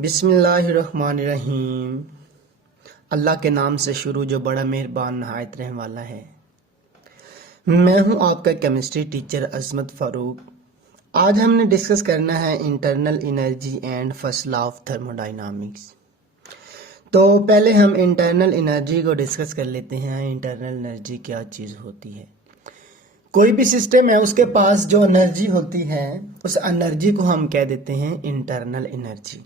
बिस्मिल्लाहिर्रहमानिर्रहीम। अल्लाह के नाम से शुरू जो बड़ा मेहरबान नहायत रहने वाला है। मैं हूं आपका केमिस्ट्री टीचर अजमत फ़ारूक। आज हमने डिस्कस करना है internal energy and first law of thermodynamics. तो पहले हम इंटरनल एनर्जी को डिस्कस कर लेते हैं। इंटरनल एनर्जी क्या चीज़ होती है? कोई भी सिस्टम है उसके पास जो एनर्जी होती है उस एनर्जी को हम कह देते हैं इंटरनल एनर्जी।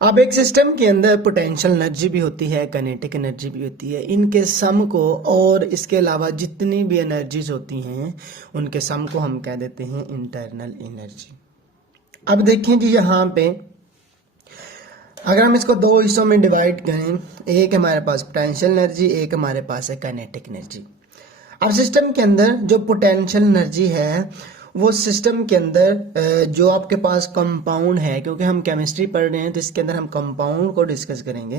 अब एक सिस्टम के अंदर पोटेंशियल एनर्जी भी होती है, काइनेटिक एनर्जी भी होती है। इनके सम को और इसके अलावा जितनी भी एनर्जीज होती हैं उनके सम को हम कह देते हैं इंटरनल एनर्जी। अब देखिए जी, यहाँ पे अगर हम इसको दो हिस्सों में डिवाइड करें, एक हमारे पास पोटेंशियल एनर्जी, एक हमारे पास है काइनेटिक एनर्जी। अब सिस्टम के अंदर जो पोटेंशियल एनर्जी है वो सिस्टम के अंदर जो आपके पास कंपाउंड है, क्योंकि हम केमिस्ट्री पढ़ रहे हैं तो इसके अंदर हम कंपाउंड को डिस्कस करेंगे।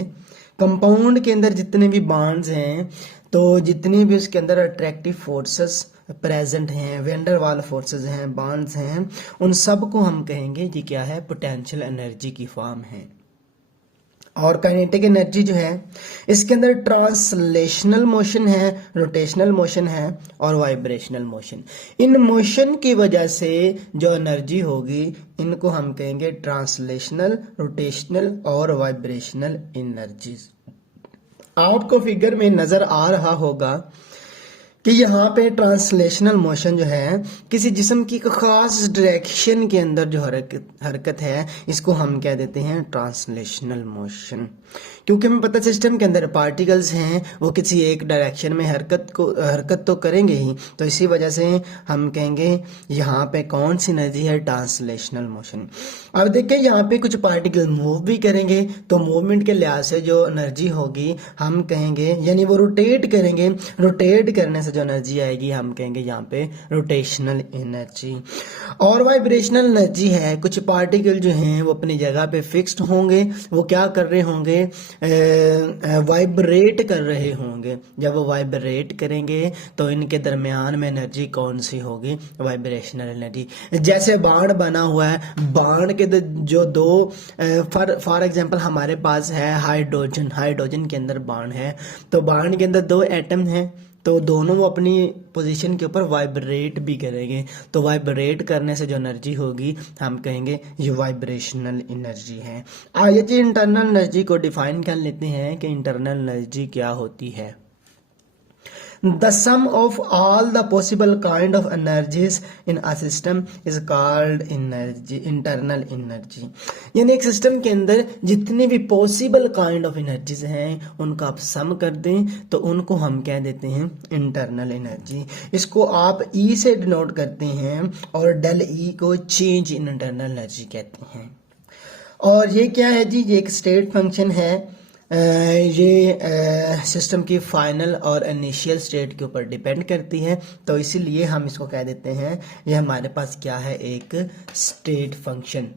कंपाउंड के अंदर जितने भी बॉन्ड्स हैं, तो जितनी भी उसके अंदर अट्रैक्टिव फोर्सेस प्रेजेंट हैं, वेंडर वाल फोर्सेस हैं, बॉन्ड्स हैं, उन सब को हम कहेंगे ये क्या है, पोटेंशियल एनर्जी की फॉर्म है। और काइनेटिक एनर्जी जो है इसके अंदर ट्रांसलेशनल मोशन है, रोटेशनल मोशन है और वाइब्रेशनल मोशन। इन मोशन की वजह से जो एनर्जी होगी इनको हम कहेंगे ट्रांसलेशनल, रोटेशनल और वाइब्रेशनल एनर्जीज। आपको फिगर में नजर आ रहा होगा कि यहाँ पे ट्रांसलेशनल मोशन जो है किसी जिस्म की खास डायरेक्शन के अंदर जो हरकत है इसको हम कह देते हैं ट्रांसलेशनल मोशन। क्योंकि हमें पता सिस्टम के अंदर पार्टिकल्स हैं वो किसी एक डायरेक्शन में हरकत तो करेंगे ही, तो इसी वजह से हम कहेंगे यहाँ पे कौन सी एनर्जी है, ट्रांसलेशनल मोशन। अब देखिए यहाँ पे कुछ पार्टिकल मूव भी करेंगे तो मूवमेंट के लिहाज से जो एनर्जी होगी हम कहेंगे, यानी वो रोटेट करेंगे, रोटेट करने से जो एनर्जी आएगी हम कहेंगे यहाँ पे रोटेशनल एनर्जी। और वाइब्रेशनल एनर्जी है, कुछ पार्टिकल जो हैं वो अपनी जगह पे फिक्स्ड होंगे, वो क्या कर रहे होंगे, वाइब्रेट कर रहे होंगे। जब वो वाइब्रेट करेंगे तो इनके दरमियान में एनर्जी कौन सी होगी, वाइब्रेशनल एनर्जी। जैसे बाण बना हुआ है, बाण के जो दो फॉर एग्जांपल हमारे पास है हाइड्रोजन के अंदर बाण है, तो बाण के अंदर दो एटम हैं, तो दोनों वो अपनी पोजीशन के ऊपर वाइब्रेट भी करेंगे, तो वाइब्रेट करने से जो एनर्जी होगी हम कहेंगे ये वाइब्रेशनल एनर्जी है। आइए जी इंटरनल एनर्जी को डिफाइन कर लेते हैं कि इंटरनल एनर्जी क्या होती है। The sum of all the possible kind of energies in a system is called energy, internal energy। यानी एक सिस्टम के अंदर जितनी भी पॉसिबल काइंड ऑफ एनर्जीज हैं उनका आप सम कर दें तो उनको हम कह देते हैं इंटरनल एनर्जी। इसको आप ई से डिनोट करते हैं और डेल ई को चेंज इन इंटरनल एनर्जी कहते हैं। और ये क्या है जी, ये एक स्टेट फंक्शन है। ये सिस्टम की फाइनल और इनिशियल स्टेट के ऊपर डिपेंड करती है, तो इसीलिए हम इसको कह देते हैं ये हमारे पास क्या है, एक स्टेट फंक्शन।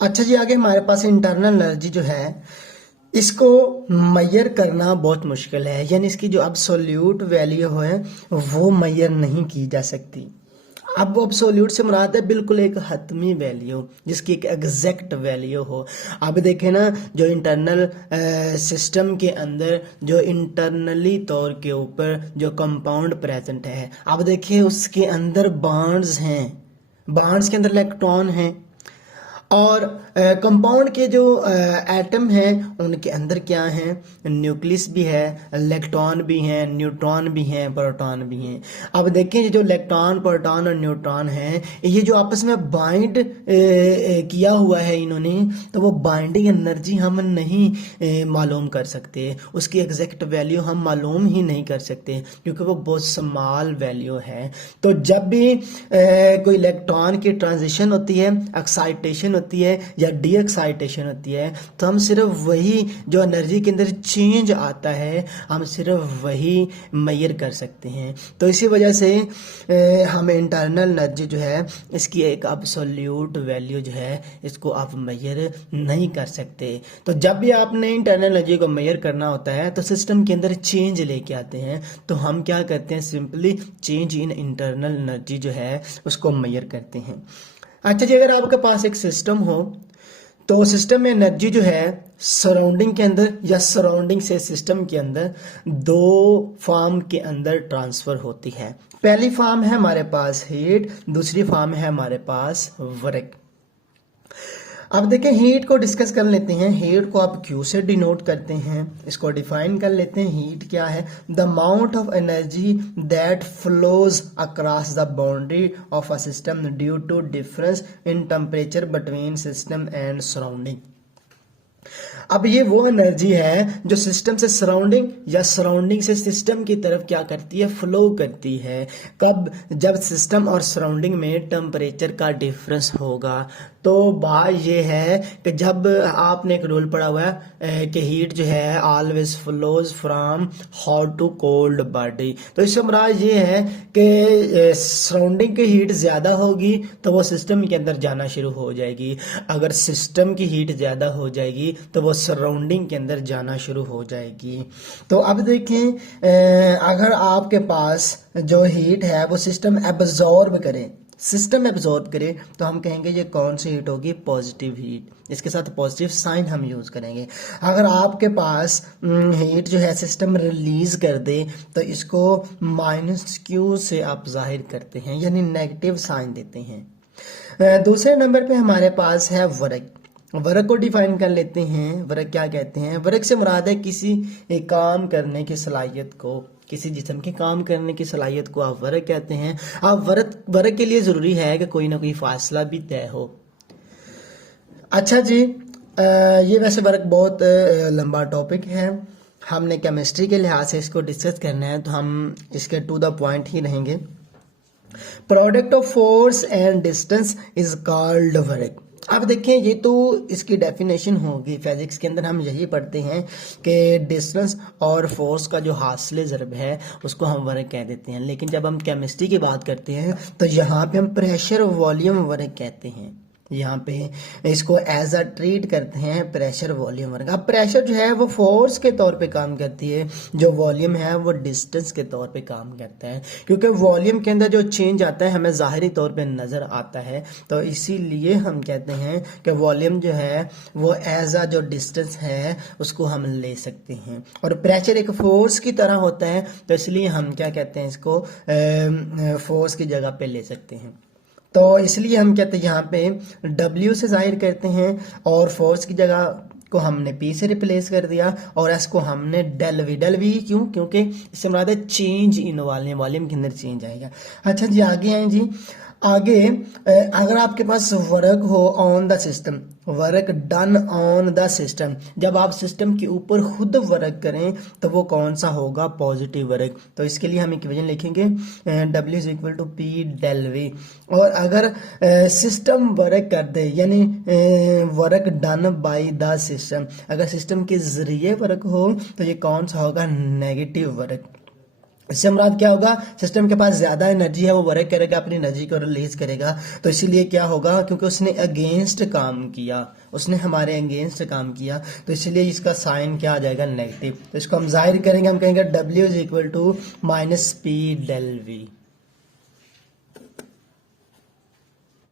अच्छा जी, आगे हमारे पास इंटरनल एनर्जी जो है इसको मेजर करना बहुत मुश्किल है, यानी इसकी जो एब्सोल्यूट वैल्यू है वो मेजर नहीं की जा सकती। अब वो एब्सोल्यूट से मुराद है बिल्कुल एक हतमी वैल्यू, जिसकी एक एग्जैक्ट वैल्यू हो। अब देखें ना, जो इंटरनल सिस्टम के अंदर जो इंटरनली तौर के ऊपर जो कंपाउंड प्रेजेंट है, अब देखिए उसके अंदर बॉन्ड्स हैं, बॉन्ड्स के अंदर इलेक्ट्रॉन हैं, और कंपाउंड के जो एटम हैं उनके अंदर क्या है, न्यूक्लियस भी है, इलेक्ट्रॉन भी हैं, न्यूट्रॉन भी हैं, प्रोटॉन भी हैं। अब देखें जो इलेक्ट्रॉन, प्रोटॉन और न्यूट्रॉन हैं ये जो आपस में बाइंड किया हुआ है इन्होंने, तो वो बाइंडिंग एनर्जी हम नहीं मालूम कर सकते, उसकी एग्जैक्ट वैल्यू हम मालूम ही नहीं कर सकते क्योंकि वो बहुत स्मॉल वैल्यू है। तो जब भी कोई इलेक्ट्रॉन की ट्रांजिशन होती है, एक्साइटेशन होती है या डी एक्साइटेशन होती है, तो हम सिर्फ वही जो एनर्जी के अंदर चेंज आता है हम सिर्फ वही मेजर कर सकते हैं। तो इसी वजह से हम इंटरनल एनर्जी जो है इसकी एक एब्सोल्यूट वैल्यू जो है इसको आप मेजर नहीं कर सकते। तो जब भी आपने इंटरनल एनर्जी को मेजर करना होता है तो सिस्टम के अंदर चेंज लेके आते हैं, तो हम क्या करते हैं, simply change in internal energy जो है उसको मेजर करते हैं। अच्छा जी, अगर आपके पास एक सिस्टम हो तो सिस्टम में एनर्जी जो है सराउंडिंग के अंदर या सराउंडिंग से सिस्टम के अंदर दो फॉर्म के अंदर ट्रांसफर होती है। पहली फॉर्म है हमारे पास हीट, दूसरी फॉर्म है हमारे पास वर्क। अब देखिए हीट को डिस्कस कर लेते हैं। हीट को आप क्यू से डिनोट करते हैं, इसको डिफाइन कर लेते हैं। हीट क्या है? The amount of energy that flows across the boundary of a system due to difference in temperature between system and surrounding. अब ये वो एनर्जी है जो सिस्टम से सराउंडिंग या सराउंडिंग से सिस्टम की तरफ क्या करती है? फ्लो करती है। कब? जब सिस्टम और सराउंडिंग में टेम्परेचर का डिफरेंस होगा। तो बात ये है कि जब आपने एक रूल पढ़ा हुआ है कि हीट जो है always flows from hot to cold body, तो इससे मुराद ये है कि सराउंडिंग की हीट ज्यादा होगी तो वो सिस्टम के अंदर जाना शुरू हो जाएगी। अगर सिस्टम की हीट ज्यादा हो जाएगी तो वो सराउंडिंग के अंदर जाना शुरू हो जाएगी। तो अब देखें, अगर आपके पास जो हीट है वो सिस्टम एब्जॉर्ब करे, तो हम कहेंगे ये कौन सी हीट होगी? Positive heat. इसके साथ पॉजिटिव साइन हम यूज करेंगे। अगर आपके पास हीट जो है सिस्टम रिलीज कर दे तो इसको माइनस क्यू से आप जाहिर करते हैं, यानी नेगेटिव साइन देते हैं। दूसरे नंबर पे हमारे पास है वर्क। वर्क को डिफाइन कर लेते हैं। वर्क क्या कहते हैं? वर्क से मुराद है किसी एक काम करने की सलाहियत को, किसी जिस्म के काम करने की सलाहियत को आप वर्क कहते हैं। अब वर्क के लिए जरूरी है कि कोई ना कोई फासला भी तय हो। अच्छा जी, ये वैसे वर्क बहुत लंबा टॉपिक है, हमने केमिस्ट्री के लिहाज से इसको डिस्कस करना है तो हम इसके टू द पॉइंट ही रहेंगे। Product of force and distance is called work. अब देखें, ये तो इसकी डेफिनेशन होगी। फिजिक्स के अंदर हम यही पढ़ते हैं कि डिस्टेंस और फोर्स का जो हासिल ज़रब है उसको हम वर्क कह देते हैं, लेकिन जब हम केमिस्ट्री की बात करते हैं तो यहाँ पे हम प्रेशर वॉल्यूम वर्क कहते हैं। यहाँ पे इसको एज अ ट्रीट करते हैं प्रेशर वॉल्यूम वर्क। अब प्रेशर जो है वो फोर्स के तौर पे काम करती है, जो वॉल्यूम है वो डिस्टेंस के तौर पे काम करता है, क्योंकि वॉल्यूम के अंदर जो चेंज आता है हमें ज़ाहिरी तौर पे नज़र आता है। तो इसीलिए हम कहते हैं कि वॉल्यूम जो है वो एज अ जो डिस्टेंस है उसको हम ले सकते हैं, और प्रेशर एक फोर्स की तरह होता है तो इसलिए हम क्या कहते हैं, इसको फोर्स की जगह पे ले सकते हैं। तो इसलिए हम कहते हैं यहाँ पे W से जाहिर करते हैं और फोर्स की जगह को हमने P से रिप्लेस कर दिया और S को हमने डेल वी क्यों? क्योंकि इससे मुराद है चेंज इन वॉल्यूम के अंदर चेंज आएगा। अच्छा जी, आगे आए जी। आगे अगर आपके पास वर्क हो on the system, work done on the system, जब आप सिस्टम के ऊपर खुद वर्क करें तो वो कौन सा होगा? Positive work. तो इसके लिए हम इक्वेशन लिखेंगे W is equal to P del V। और अगर सिस्टम वर्क कर दे, यानी work done by the system, अगर सिस्टम के जरिए वर्क हो तो ये कौन सा होगा? Negative work. इससे मुराद क्या होगा? सिस्टम के पास ज्यादा एनर्जी है, वो वर्क करेगा, अपनी एनर्जी को रिलीज करेगा। तो इसीलिए क्या होगा? क्योंकि उसने अगेंस्ट काम किया, उसने हमारे अगेंस्ट काम किया, तो इसलिए इसका साइन क्या आ जाएगा? नेगेटिव। तो इसको हम जाहिर करेंगे, हम कहेंगे W is equal to minus P del V।